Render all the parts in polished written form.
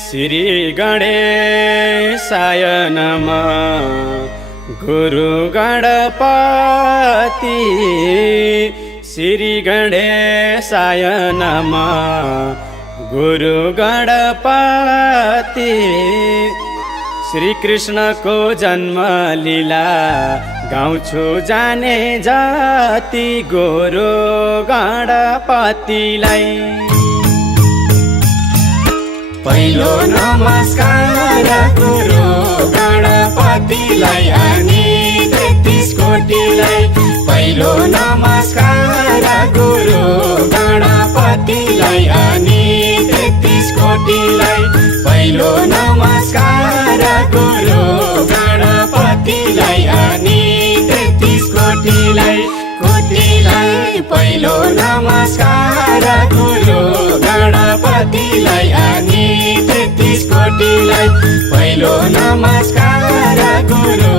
श्री गणेशाय नमः। गुरु गणपति श्री गणेशाय नमः। गुरु गणपति श्री कृष्ण को जन्म लीला गाउँछु जाने जाति गुरु गणपतिलाई। पहिलो नमस्कार गुरु गणपतिलाई अनि 33 कोटीलाई। पहिलो नमस्कार गुरु गणपतिलाई अनि 33 कोटीलाई। पहिलो नमस्कार गुरु गणपतिलाई अनि 33 कोटीलाई। कोटीलाई पहिलो नमस्कार गुरु गणपतिलाई अनि 33 कोटीलाई। पहिलो नमस्कार गुरु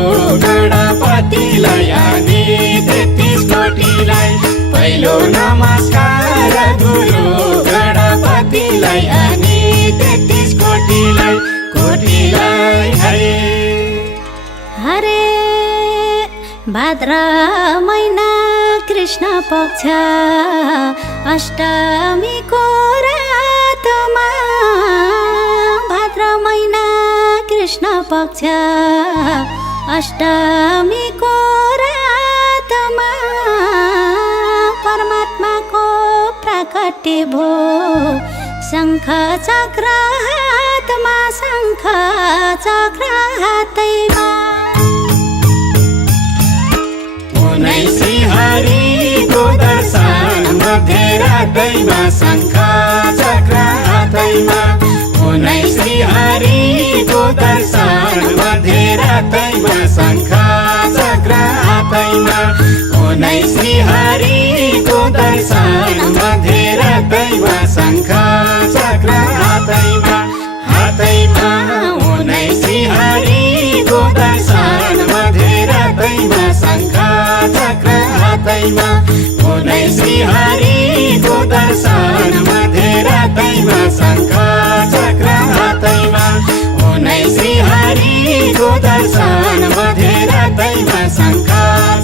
गणपतिलाई अनि 33 कोटीलाई। पहिलो नमस्कार गुरु गणपतिलाई अनि 33 कोटीलाई। कोटीलाई हरे हरे। भाद्र महिना कृष्ण पक्ष अष्टमीको रातमा। भाद्र महिना कृष्ण पक्ष अष्टमीको रातमा परमात्माको प्राकट्य भो। शङ्ख चक्र हातमा, शङ्ख चक्र हातैमा। उन्नाइसी हरिको दर्शन मध्यरातैमा, शङ्ख चक्र हातैमा। उन्नाइसी हरिको दर्शन मध्यरातैमा, शङ्ख चक्र हातैमा। उन्नाइसी हरिको दर्शन मध्यरातैमा, शङ्ख चक्र हातैमा। हातैमा उन्नाइसी हरिको दर्शन मध्यरातैमा, शङ्ख चक्र हातैमा। उन्नाइसी हरिको दर्शन मध्यरातैमा, शङ्ख चक्र हातैमा। उन्नाइसी हरिको दर्शन मध्यरातैमा, शङ्ख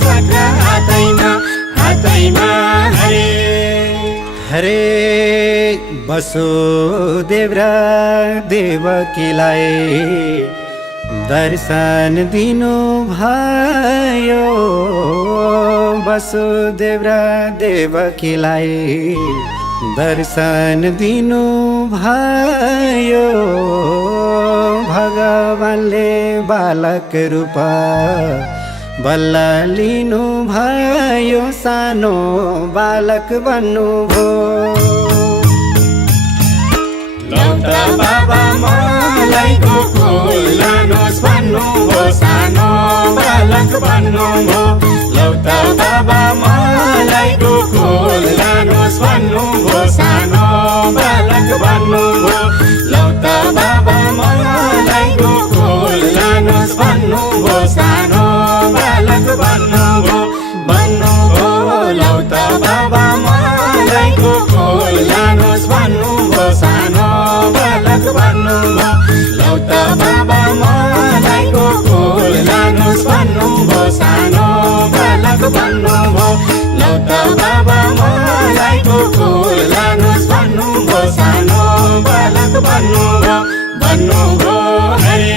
चक्र हातैमा। हातैमा हरे हरे। वसुदेव र देवकीलाई दर्शन दिनु भयो। वसुदेव र देवकीलाई दर्शन दिनु भयो। भगवानले बालक रूप बल्ल लिनु भयो। सानो बालक बन्नु भयो। लौटा बाबा मलाई गोकुल लानुहोस् भन्नु हो। सानो बालक भन्नु हो। लौटा बाबा मलाई गोकुल लानुहोस् भन्नु हो। सानो बालक भन्नु हो। लौटा बाबा मलाई गोकुल लानुहोस् भन्नु हो। सानो बालक भन्नु हो। भन्नु हो लौटा बाबा मलाई गोकुल लानुहोस् भन्नु हो। सानो बालक भन्नु हो। लौटा बाबा मलाई गोकुल लानुहोस् भन्नु हो। सानो बालक भन्नु हो। लौटा बाबा मलाई गोकुल लानुहोस् भन्नु हो। सानो बालक भन्नु हो। भन्नु हो हरे।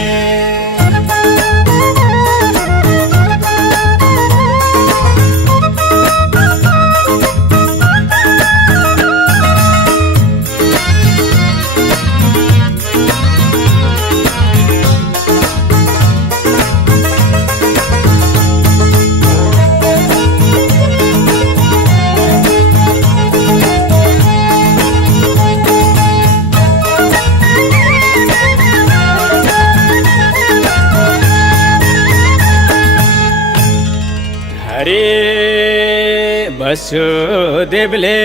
वसुदेवले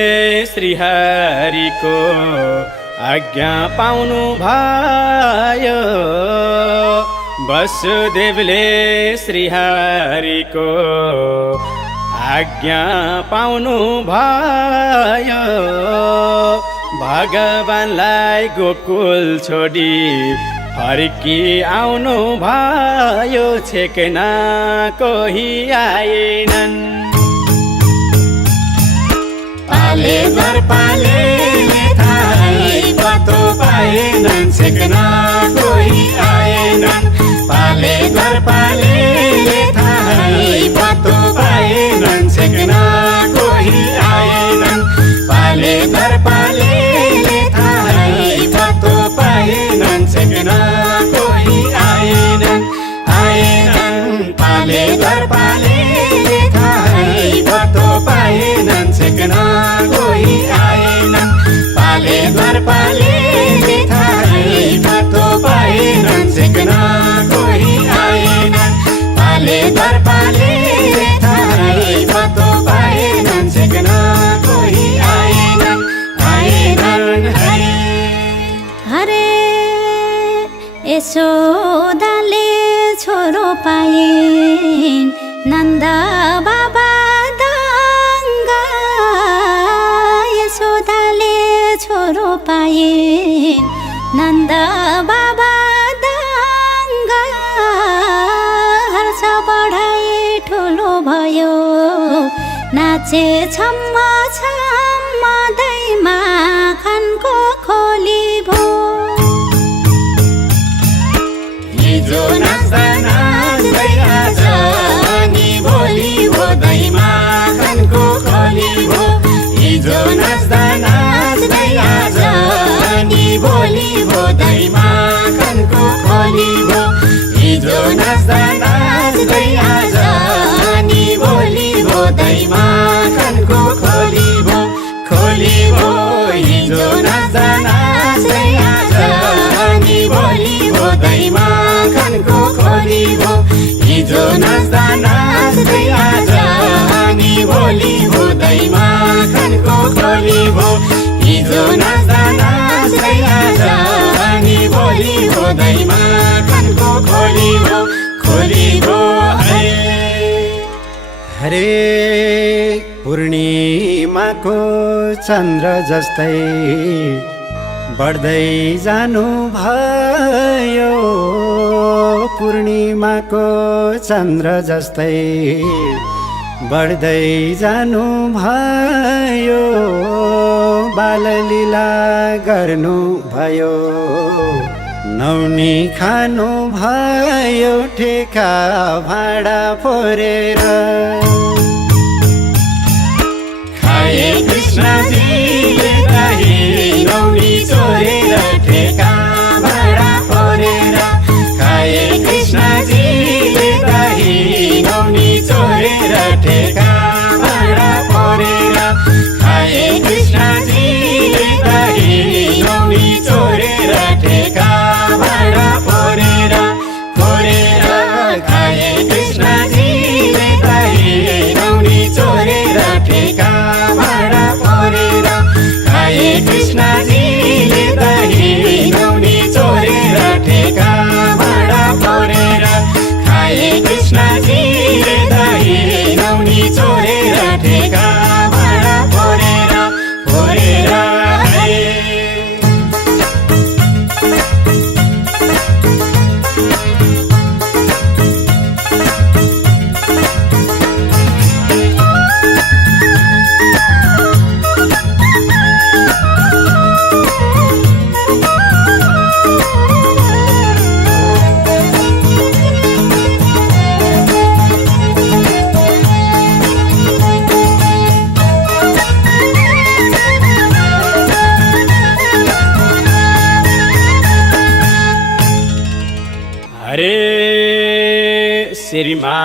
श्रीहरिको आज्ञा पाउनु भयो। वसुदेवले श्रीहरिको आज्ञा पाउनु भयो। भगवानलाई गोकुल छोडी फर्की आउनु भयो छेकेन कोही आएनन् पाले घर पाले थाहै पत्तो पाएनन् छेक्न कोही आएनन् पाले घर पाले थाहै पत्तो पाएनन् छेक्न कोही आएनन् पाले घर पाले थाहै पत्तो पाएनन् छेक्न कोही आएनन् आएनन् पाले घर पाले थाहै पत्तो पाएनन् छेक्न कोही आएनन् पाले घर पाले थाहै पत्तो पाएनन् छेक्न कोही आएनन् पाले घर पाले थाहै पत्तो पाएनन् छेक्न कोही आएनन् आएनन् हरे यशोदाले छोरो पाइन् नन्द बाबा दङ्गा यशोदाले छोरो पाइन् नन्द बाबा दङ्गा हर्ष बढाइ ठुलो भयो नाचे छम्म छम्म दैमा खानको खोली भो हिजो नाच्दा नाच्दै आज नि भोलि हो दैमा खानको खोली भो हिजो नाच्दा नाच्दै आज नि भोलि हो दैमा खानको खोली भो हिजो नाच्दा नाच्दै आज नि भोलि हो दैमा खानको खोली भो हिजो नाच्दा नाच्दै आज नि भोलि हो दैमा खानको खोली भो हिजो नाच्दा नाच्दै आज नि भोलि हो दैमा खानको खोली भो हिजो नाच्दा नाच्दै आज नि भोलि हो दैमा खानको खोली भो हरे पूर्णिमाको चन्द्र जस्तै बढ्दै जानु भयो पूर्णिमाको चन्द्र जस्तै बढ्दै जानु भयो बाललीला गर्नु भयो नौनी खानु भयो ठेका भाडा फोरेर खाए कृष्णजीले दही नौनी चोरेर ठेका भाडा फोरेर खाए कृष्णजीले दही नौनी चोरेर ठेका भाडा फोरेर खाए कृष्णजीले दही नौनी चोरेर ठेका भाडा फोरेर खाए कृष्णजीले दही नौनी चोरेर ठेका भाडा फोरेर खाए कृष्णजीले दही नौनी चोरेर ठेका भाडा फोरेर खाए कृष्णजीले दही नौनी चोरेर ठेका भाडा फोरेर शिरमा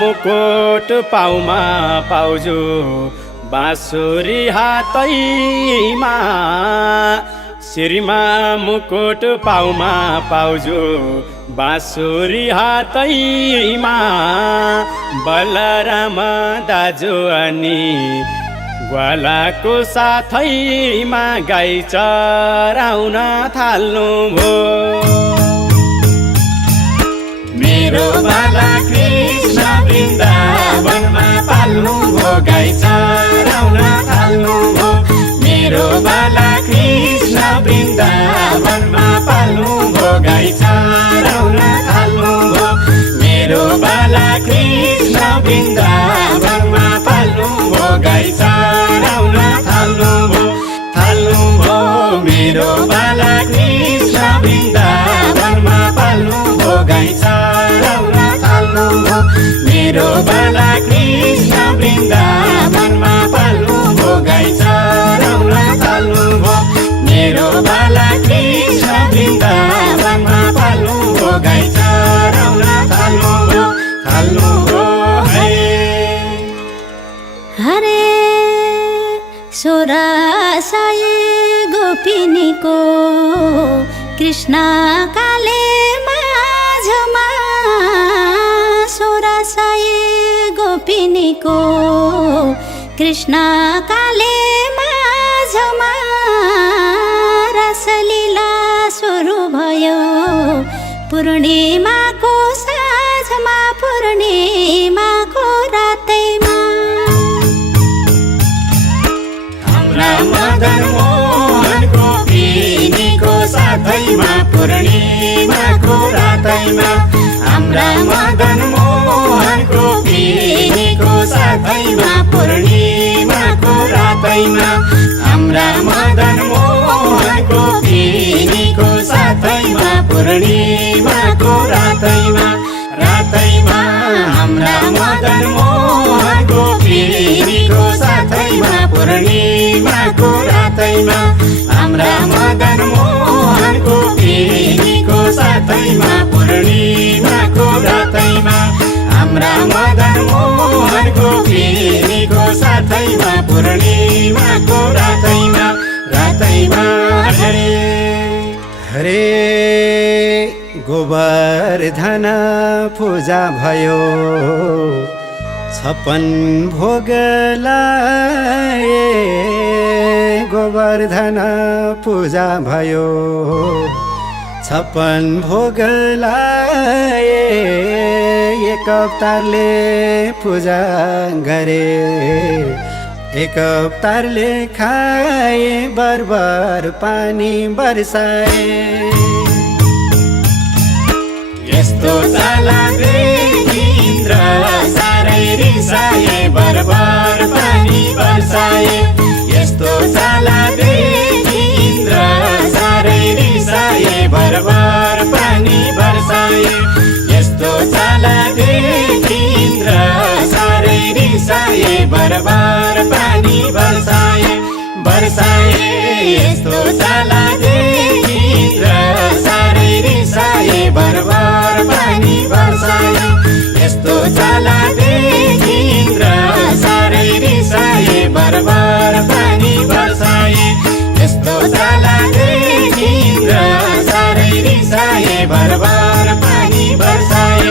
मुकुट पाउमा पाउजु बाँसुरी हातैमा शिरमा मुकुट पाउमा पाउजु बाँसुरी हातैमा बलराम दाजु अनि ग्वालाको साथैमा गाई चराउन थाल्नु भो मेरो बाला कृष्ण वृन्दावनमा पाल्नु भो गाई चराउन थाल्नु भो मेरो बाला वृन्दावनमा पाल्नु भो गाई चराउन थाल्नु भो मेरो बाला कृष्ण वृन्दावनमा पाल्नु भो गाई चराउन थाल्नु भो मेरो बाला कृष्ण वृन्दावनमा पाल्नु भो गाई चराउन थाल्नु भो मेरो बाला कृष्ण वृन्दावनमा पाल्नु भो गाई चराउन थाल्नु भो मेरो बाला कृष्ण वृन्दावनमा पाल्नु भो गाई चराउन थाल्नु भो हरे सोरासाय गोपिनीको कृष्ण काले माझमा सोरासाय गोपिनीको कृष्ण काले माझमा रसलीला सुरु भयो पूर्णिमाको साँझमा पूर्णिमाको रातैमा मदन मोहन गोपिनीको साथैमा पूर्णिमाको रातैमा हाम्रा मदन मोहन गोपिनीको साथैमा पूर्णिमाको रातैमा हाम्रा मदन मोहन गोपिनीको साथैमा पूर्णिमाको रातैमा हाम्रा मदन मोहन गोपिनीको साथैमा पूर्णिमाको रातैमा हाम्रा मदन मोहन गोपिनीको साथैमा पूर्णिमाको रातैमा हाम्रा मदन मोहन गोपिनीको साथैमा पूर्णिमाको रातैमा हरे गोवर्धन पूजा भयो 56 भोग लाए गोवर्धन पूजा भयो 56 भोग लाए एक अवतारले पूजा गरे एक अवतारले खाए बरबर पानी बर्साए यस्तो चाला देखि इन्द्र साह्रै रिसाए बरबर पानी बर्साए यस्तो चाला देखि इन्द्र साह्रै रिसाए बरबर पानी बर्साए यस्तो चाला देखि इन्द्र साह्रै रिसाए बरबर पानी बर्साए यस्तो चाला देखि इन्द्र साह्रै रिसाए बरबर पानी बर्साए यस्तो चाला देखि इन्द्र साह्रै रिसाए बरबर पानी बर्साए यस्तो चाला देखि इन्द्र साह्रै रिसाए बरबर पानी बर्साए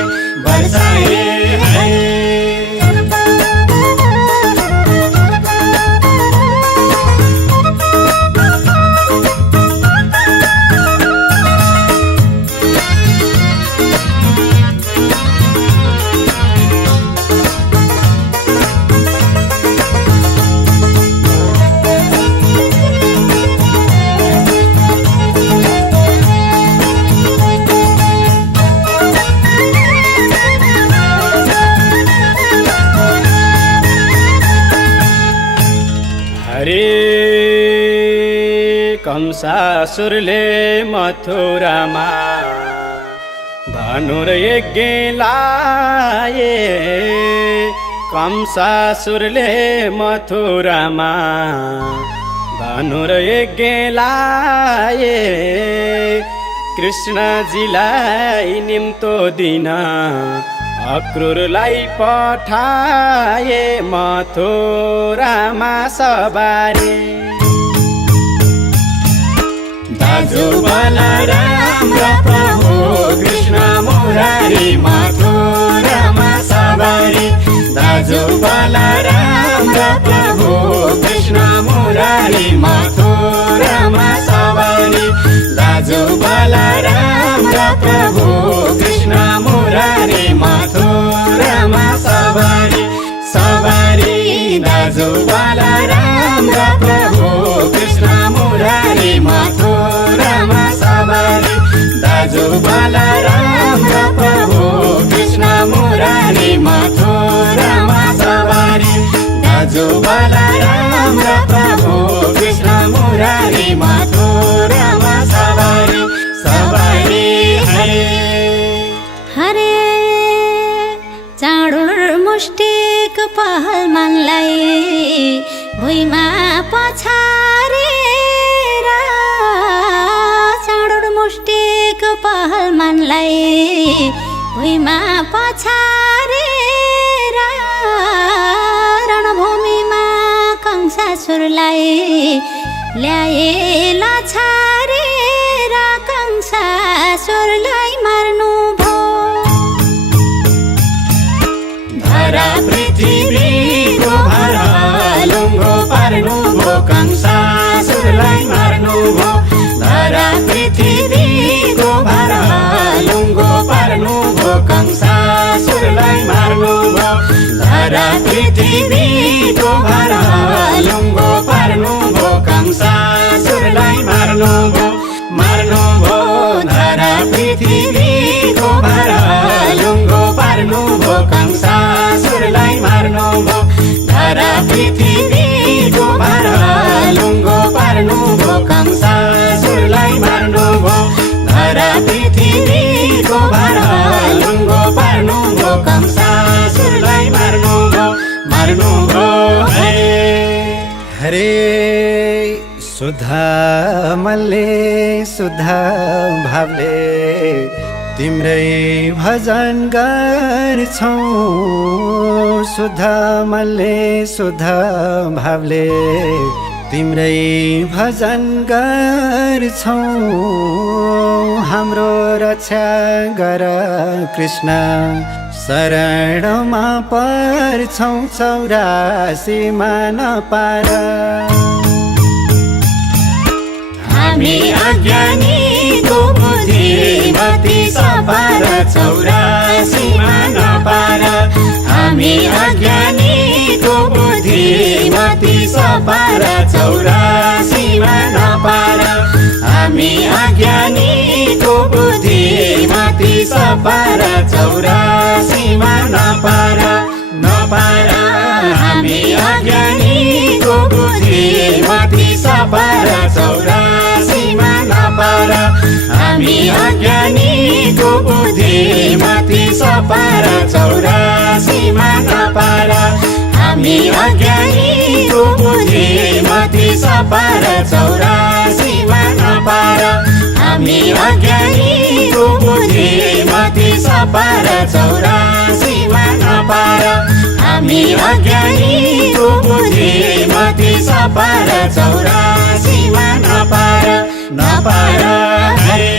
कंसासुरले मथुरामा धनुर्यज्ञ लाए कंसासुरले मथुरामा धनुर्यज्ञ लाए कृष्णजीलाई निम्तो दिन अक्रूरलाई पठाए मथुरामा सवारी दाजु बलराम र प्रभु कृष्ण मुरारी मथुरामा सवारी दाजु बलराम र प्रभु कृष्ण मुरारी मथुरामा सवारी दाजु बलराम र प्रभु कृष्ण मुरारी मथुरामा सवारी दाजु बलराम र प्रभु कृष्ण मुरारी मथुरा दाजु बलराम र प्रभु कृष्ण मुरारी मथुरामा सवारी दाजु बलराम र प्रभु कृष्ण मुरारी मथुरामा सवारी सवारी हरे हरे चाँडो मुष्टिको पहल मनलाई भुइँमा पछारेर चाँडो मुष्टिको पहल मनलाई भुइँमा पछारेर रणभूमिमा कंसासुरलाई ल्याए लछारेर कंसासुरलाई मार्नुभयो धरा पृथ्वीको भार लुङ्गो पार्नुभयो कंसासुरलाई मार्नुभयो धरा पृथ्वीको भार लुङ्गो पार्नुभयो कंसासुरलाई मार्नुभयो धरा पृथ्वीको भार लुङ्गो पार्नुभयो कंसासुरलाई मार्नुभयो मार्नुभयो धरा पृथ्वीको भार लुङ्गो पार्नुभयो कंसासुरलाई मार्नुभयो धरा पृथ्वीको भार लुङ्गो पार्नुभयो कंसासुरलाई मार्नुभयो धरा पृथ्वीको भार लुङ्गो पार्नुभयो कंसासुरलाई मार्नुभयो मार्नुभयो हरे सुधा मनले सुधा भावले तिम्रै भजन गर्छौँ सुधा मनले सुधा भावले तिम्रै भजन गर्छौँ हाम्रो रक्षा गर कृष्ण शरणमा पर्छौँ 84 मा नपार हामी अज्ञानीको बुद्धिमती सपार 84 मा नपार हामी अज्ञानीको बुद्धिमती सपार 84 मा नपार हामी अज्ञानीको बुद्धिमती सपार 84 मा नपार नपार हामी अज्ञानीको बुद्धिमती सपार 84 मा नपार हामी अज्ञानीको बुद्धिमती सपार 84 मा नपार हामी अज्ञानीको बुद्धिमती सपार 84 मा नपार हामी अज्ञानीको बुद्धिमती सपार 84 मा नपार हामी अज्ञानीको बुद्धिमती सपार 84 मा नपार नपार हरे